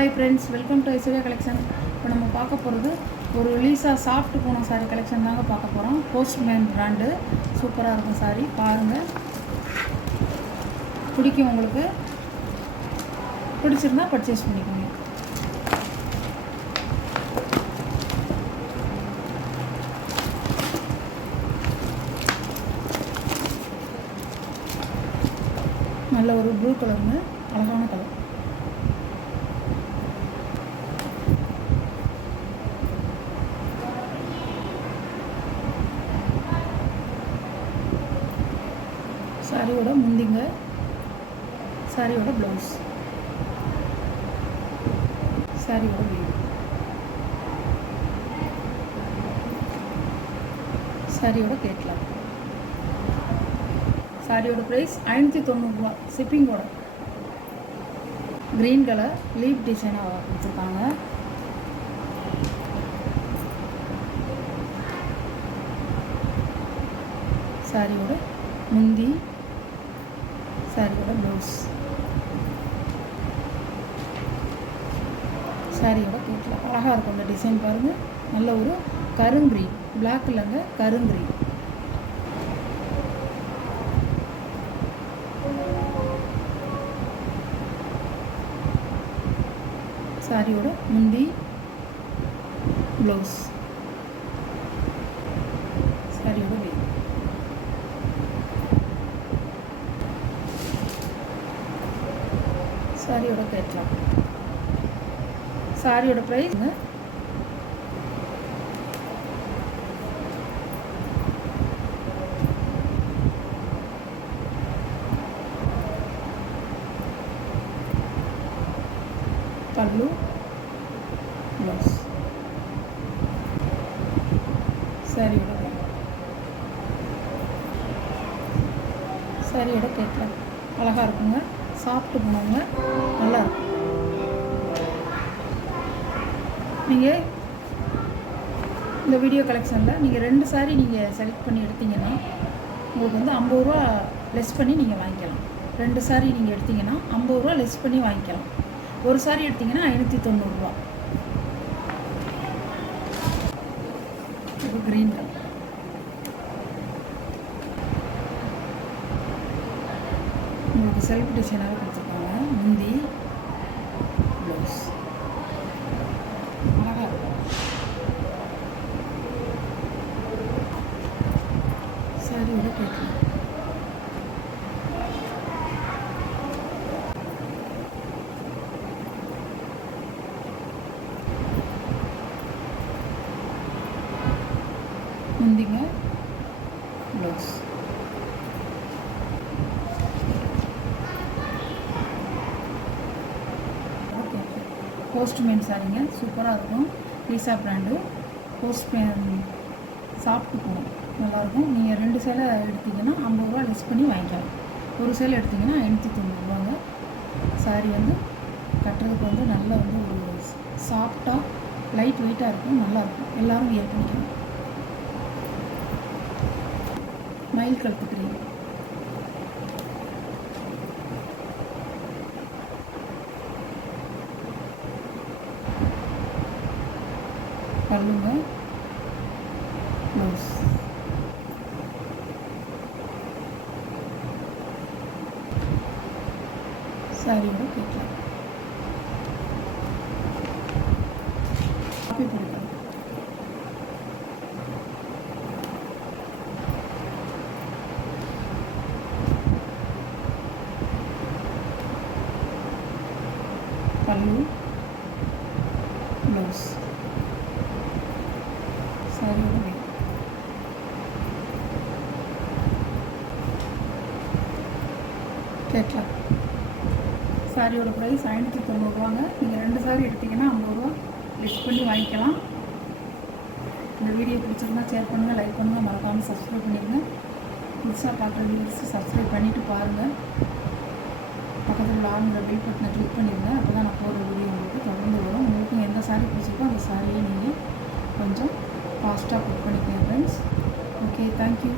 Hi friends, welcome to Aishwarya collection. இப்போ நம்ம பார்க்க போகிறது ஒரு லீஸா சாஃப்ட் பூனம் சாரீ கலெக்ஷன் தாங்க பார்க்க போகிறோம். போஸ்ட்மேன் பிராண்டு சூப்பராக இருக்கும் சாரீ, பாருங்கள், பிடிக்கும். உங்களுக்கு பிடிச்சிருந்தா பர்ச்சேஸ் பண்ணிக்கோங்க. நல்ல ஒரு ப்ளூ கலருங்க, அழகான கலர். சாரியோட முந்திங்க, சாரியோட ப்ளவுஸ், சாரியோட வீடு, சாரியோட கேட்லாக். சாரியோட ப்ரைஸ் 590 ரூபா ஷிப்பிங்கோட. க்ரீன் கலர் லீப் டிசைனாக கொடுத்துருக்காங்க. சாரியோட முந்தி, சாரியோட ப்ளவுஸ், சாரியோட கேட்லாக். அழகாக இருக்கும் அந்த டிசைன், பாருங்கள். நல்ல ஒரு கருங்கிரீன், பிளாக் இல்லைங்க, கருங்கிரீன். சாரியோட முந்தி, ப்ளவுஸ், சாரியோட வேர். சாரியோட கேட்லாக். சாரியோட ப்ரைஸ் பல்லு, ப்ளவுஸ், சாரியோட சாரியோட கேட்லாக். அழகாக இருக்குங்க, சாப்பிட்டு போனவங்க, நல்லா இருக்கும். நீங்கள் இந்த வீடியோ கலெக்ஷனில் நீங்கள் 2 சாரீ நீங்கள் செலக்ட் பண்ணி எடுத்திங்கன்னா உங்களுக்கு வந்து 50 ரூபா லெஸ் பண்ணி நீங்கள் வாங்கிக்கலாம். 2 சாரீ நீங்கள் எடுத்திங்கன்னா 50 ரூபா லெஸ் பண்ணி வாங்கிக்கலாம். ஒரு சாரீ எடுத்திங்கன்னா 590 ரூபா. இது க்ரீன் கலர். உங்களுக்கு செல்ஃப் டிசைனாக கொடுத்துருக்காங்க. முந்தி, ப்ளவுஸ், அழகாக இருக்கும். சாரியோட கேட்கலாம். முந்திங்க, ப்ளவுஸ், போஸ்ட்மேன் சாரீங்க, சூப்பராக இருக்கும். லீஸா பிராண்டு போஸ்ட்மேன் சாப்பிட்டு போகும், நல்லாயிருக்கும். நீங்கள் 2 சேலை எடுத்திங்கன்னா 50 ரூபா லெஸ் பண்ணி வாங்கிக்கலாம். ஒரு சேலை எடுத்திங்கன்னா 590 ரூபாங்க. சாரீ வந்து கட்டுறதுக்கு வந்து நல்லா வந்து ஒரு சாஃப்டாக லைட் வெயிட்டாக இருக்கும், நல்லாயிருக்கும். எல்லோரும் வியர் பண்ணிக்கலாம். மயில் கழுத்துக்கிறீங்க, பல்லுங்க, ப்ளவுஸ், சாரியோட கேட்கலாம். காப்பி போடுங்க, பல்லு, ப்ளவுஸ், சாரியோட வேர். கேட்லாக். சாரியோட ப்ரைஸ் 590 ரூபாங்க. நீங்கள் 2 சாரீ எடுத்திங்கன்னா 50 ரூபா லெஸ் பண்ணி வாங்கிக்கலாம். இந்த வீடியோ பிடிச்சிருந்தா ஷேர் பண்ணுங்கள், லைக் பண்ணுங்கள், மறக்காமல் சப்ஸ்கிரைப் பண்ணிடுங்க. புதுசாக பார்க்குற வீடியோஸ் சப்ஸ்கிரைப் பண்ணிவிட்டு பாருங்கள். பக்கத்தில் உள்ள ஆளுங்கிற பெல் பட்டனை கிளிக் பண்ணிடுங்க. அப்போ தான் நான் போகிற வீடியோ உங்களுக்கு தொடர்ந்து வரும். உங்களுக்கு எந்த சாரீ பிடிச்சிருக்கோ அந்த சாரியை நீங்கள் கொஞ்சம் ஃபாஸ்ட்டாக புக் பண்ணிக்கோங்க ஃப்ரெண்ட்ஸ். Okay, thank you.